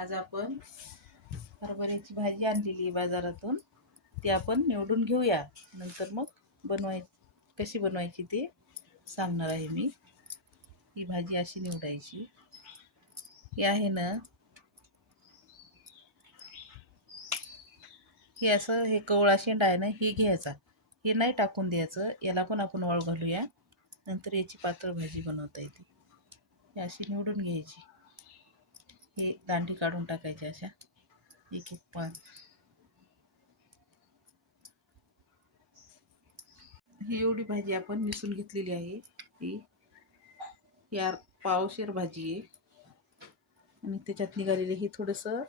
आज आपण हरभऱ्याची भाजी आणलेली आहे बाजारातून. ती आपण निवडून घेऊया, नंतर मग कशी बनवायची ते सांगणार आहे मी. ही भाजी अशी निवडायची. ही आहे ना, हे असं हे कवळा शेंडा आहे ना, ही घ्यायचा. हे नाही टाकून द्यायचं, याला पण आपण वाळू घालूया, नंतर याची पातळ भाजी बनवता येते. ही अशी निवडून घ्यायची. हे दांडी काढून टाकायचे अशा एक एक पान. ही एवढी भाजी आपण निसून घेतलेली आहे. ही यार पावशेर भाजी आहे आणि त्याच्यात निघालेली ही थोडंसं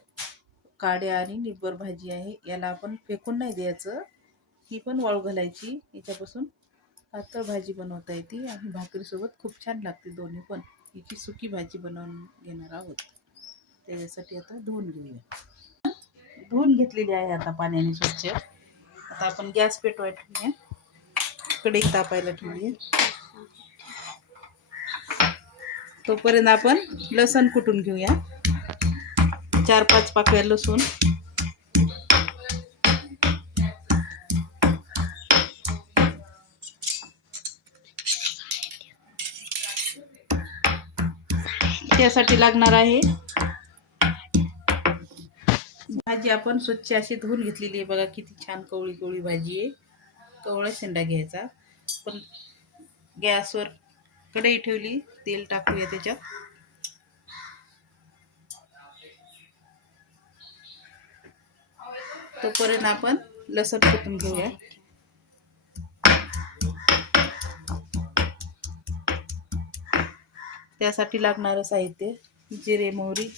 काड्या आणि निब्बर भाजी आहे. याला आपण फेकून नाही द्यायचं, ही पण वाळू घालायची. याच्यापासून पातळ भाजी बनवता येते आणि भाकरीसोबत खूप छान लागते. दोन्ही पण याची सुकी भाजी बनवून घेणार आहोत. त्याच्यासाठी आता धुवून घेऊया. धुवून घेतलेली आहे आता पाण्याने स्वच्छ. आता आपण गॅस पेटवायला ठेवूया, कढई तापायला ठेवूया. तोपर्यंत आपण लसूण कुटून घेऊया. 4-5 पाकळ्या लसूण, त्यासाठी लागणार आहे. भाजी आपण स्वच्छ अशी धुवून घेतलेली आहे. बघा किती छान कवळी कवळी भाजी आहे. कवळा शेंडा घ्यायचा. पण गॅसवर कढई ठेवली, तेल टाकूया त्याच्यात. तोपर्यंत आपण लसूण कुटून घेऊया. त्यासाठी लागणारं साहित्य: जिरे मोहरी,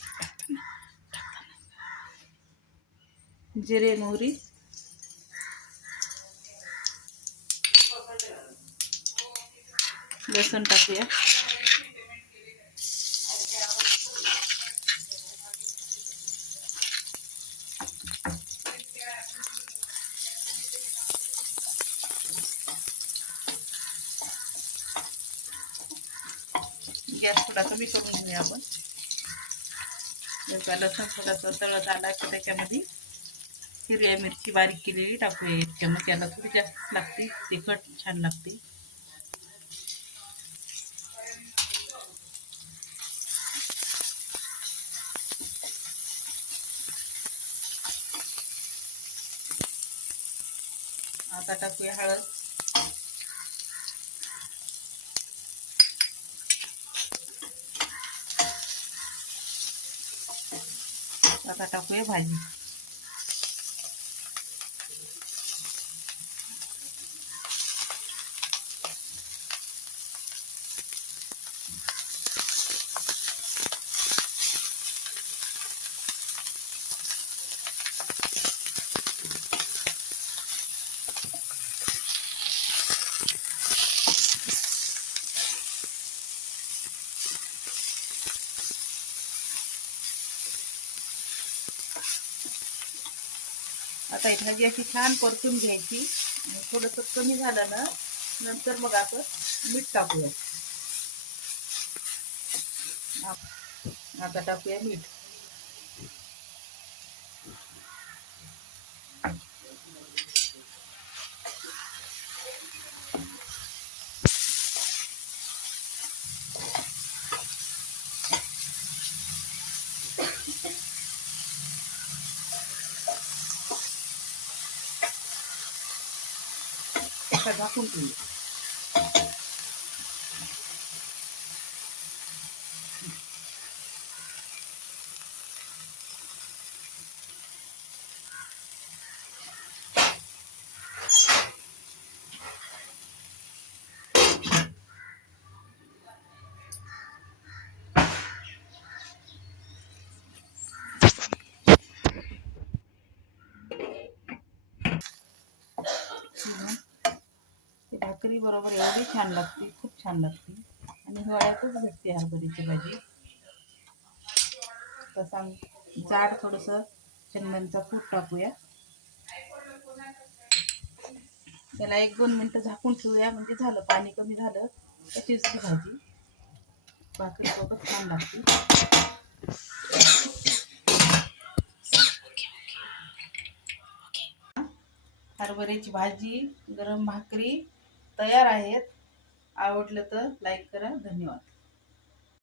लसूण टाकूया. गॅस थोडा कमी करून घेऊया आपण. जर लसूण थोडासा तळत आला की त्याच्यामध्ये हिरव्या मिरची बारीक केलेली टाकूया 1 चमच. याला थोडी जास्त लागते, तिखट छान लागते. आता टाकूया हळद. आता टाकूया भाजी. आता ही भाजी अशी छान परतून घ्यायची. थोडंसं कमी झालं ना, नंतर मग आपण मीठ टाकूया. आता टाकूया मीठ. झाकून ठेवूया. भाकरी बरोबर एवढी छान लागते, खूप छान लागते. आणि हिवाळ्यातच भेटते हरभऱ्याची भाजी. तसा जाड थोडंसं शेंगदाण्याचा कूट टाकूया. त्याला 1-2 मिनटं झाकून ठेवूया, म्हणजे झालं. पाणी कमी झालं तर शिजती भाजी. भाकरीसोबत छान लागते. हरभऱ्याची भाजी, गरम भाकरी तयार आहेत. आवडलं तर लाईक करा. धन्यवाद.